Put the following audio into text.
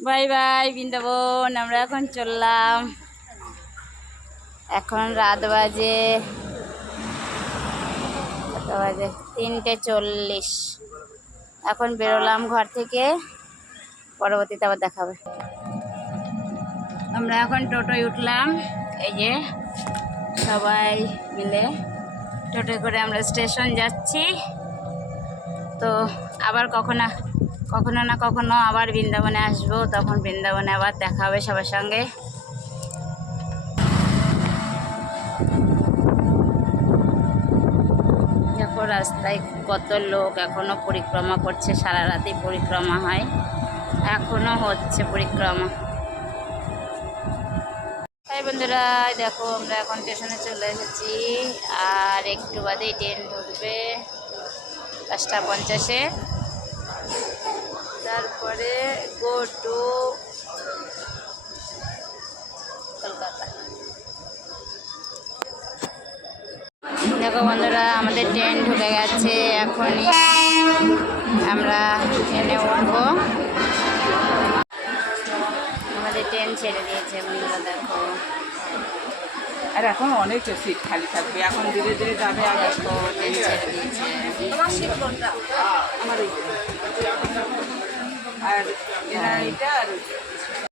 Bye bye Vrindavan. আমরা এখন চললাম। এখন রাত বাজে কত বাজে 3:40। এখন বেরোলাম ঘর থেকে, পরবর্তীতে আবার দেখাবে। আমরা এখন টোটোয় উঠলাম, এই যে সবাই মিলে টোটোয় করে আমরা স্টেশন যাচ্ছি। তো আবার কখনো না কখনো আবার বৃন্দাবনে আসবো, তখন বৃন্দাবনে আবার দেখা হবে সবার সঙ্গে। দেখো রাস্তায় কত লোক এখনো পরিক্রমা করছে, সারা রাতেই পরিক্রমা হয়, এখনো হচ্ছে পরিক্রমা। তাই বন্ধুরা দেখো আমরা এখন স্টেশনে চলে এসেছি, আর একটু বাদেই ট্রেন ঢুকবে 5:50-এ। তারপরে গো টু কলকাতা। দেখো বন্ধুরা আমাদের ট্রেন ঢুকে গেছে, এখনই আমরা ট্রেনে উঠবো। আমাদের ট্রেন ছেড়ে দিয়েছে বন্ধুরা, দেখো। আর এখন অনেক সিট খালি থাকবে, এখন ধীরে ধীরে যাবে। আর দেখো ট্রেন ছেড়ে দিয়েছে। আমার আর এটা আর